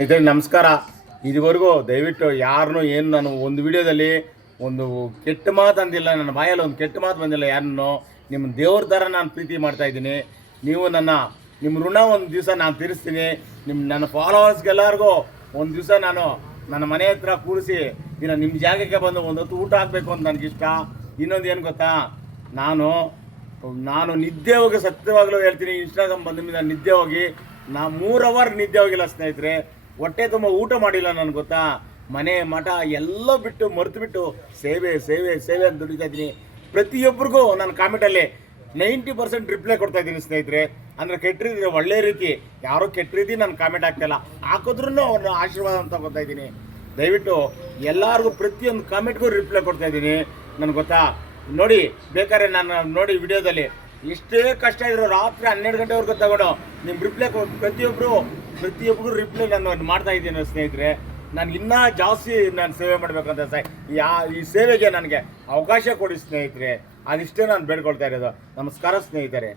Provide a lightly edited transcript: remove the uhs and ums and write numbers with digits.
ಸ್ನೇಹಿತರೆ ನಮಸ್ಕಾರ. ಇದುವರೆಗೂ ದಯವಿಟ್ಟು ಯಾರನ್ನೂ ಏನು ನಾನು ಒಂದು ವಿಡಿಯೋದಲ್ಲಿ ಒಂದು ಕೆಟ್ಟ ಮಾತು ಅಂದಿಲ್ಲ, ನನ್ನ ಬಾಯಲ್ಲಿ ಒಂದು ಕೆಟ್ಟ ಮಾತು ಬಂದಿಲ್ಲ. ಯಾರನ್ನೂ ನಿಮ್ಮ ದೇವ್ರ ಥರ ನಾನು ಪ್ರೀತಿ ಮಾಡ್ತಾಯಿದ್ದೀನಿ. ನೀವು ನಿಮ್ಮ ಋಣ ಒಂದು ದಿವಸ ನಾನು ತೀರಿಸ್ತೀನಿ. ನನ್ನ ಫಾಲೋವರ್ಸ್ಗೆಲ್ಲರಿಗೂ ಒಂದು ದಿವಸ ನಾನು ನನ್ನ ಮನೆ ಹತ್ರ ಕೂರಿಸಿ ನಿಮ್ಮ ಜಾಗಕ್ಕೆ ಬಂದು ಒಂದು ಹೊತ್ತು ಊಟ ಹಾಕಬೇಕು ಅಂತ ನನಗಿಷ್ಟ. ಇನ್ನೊಂದು ಏನು ಗೊತ್ತಾ, ನಾನು ನಿದ್ದೆ ಹೋಗಿ ಸತ್ಯವಾಗಲೂ ಹೇಳ್ತೀನಿ, ಇನ್ಸ್ಟಾಗ್ರಾಮ್ ಬಂದ ಮೇಲೆ ನಿದ್ದೆ ಹೋಗಿ 3 ಅವರ್ ನಿದ್ದೆ ಹೋಗಿಲ್ಲ ಸ್ನೇಹಿತರೆ. ಹೊಟ್ಟೆ ತುಂಬ ಊಟ ಮಾಡಿಲ್ಲ. ನನಗೆ ಗೊತ್ತಾ, ಮನೆ ಮಠ ಎಲ್ಲ ಬಿಟ್ಟು ಮರೆತು ಸೇವೆ ಸೇವೆ ಸೇವೆ ಅಂತ ದುಡಿತಾ ಇದ್ದೀನಿ. ಪ್ರತಿಯೊಬ್ಬರಿಗೂ ನಾನು ಕಾಮೆಂಟಲ್ಲಿ 90% ರಿಪ್ಲೈ ಕೊಡ್ತಾ ಇದ್ದೀನಿ ಸ್ನೇಹಿತರೆ. ಅಂದರೆ ಕೆಟ್ಟ ರೀತಿ ಒಳ್ಳೆ ರೀತಿ, ಯಾರೋ ಕೆಟ್ಟ ರೀತಿ ನಾನು ಕಾಮೆಂಟ್ ಆಗ್ತಾಯಿಲ್ಲ, ಹಾಕಿದ್ರೂ ಅವ್ರನ್ನ ಆಶೀರ್ವಾದ ಅಂತ ಕೊಡ್ತಾ ಇದ್ದೀನಿ. ದಯವಿಟ್ಟು ಎಲ್ಲರಿಗೂ ಪ್ರತಿಯೊಂದು ಕಾಮೆಂಟ್ಗೂ ರಿಪ್ಲೈ ಕೊಡ್ತಾ ಇದ್ದೀನಿ. ನನಗೆ ಗೊತ್ತಾ, ನೋಡಿ ಬೇಕಾದ್ರೆ ನಾನು ನೋಡಿ ವಿಡಿಯೋದಲ್ಲಿ ಎಷ್ಟೇ ಕಷ್ಟ ಇದ್ರು ರಾತ್ರಿ 12 ಗಂಟೆವರೆಗೂ ತಗೊಂಡು ನಿಮ್ಮ ರಿಪ್ಲೈ ಪ್ರತಿಯೊಬ್ಬರು ರಿಪ್ಲೈ ನಾನು ಮಾಡ್ತಾ ಇದ್ದೀನಿ ಸ್ನೇಹಿತರೆ. ನಾನು ಇನ್ನೂ ಜಾಸ್ತಿ ನಾನು ಸೇವೆ ಮಾಡಬೇಕಂತ ಈ ಸೇವೆಗೆ ನನಗೆ ಅವಕಾಶ ಕೊಡಿ ಸ್ನೇಹಿತರೆ. ಅದಿಷ್ಟೇ ನಾನು ಬೇಡ್ಕೊಳ್ತಾ ಇರೋದು. ನಮಸ್ಕಾರ ಸ್ನೇಹಿತರೆ.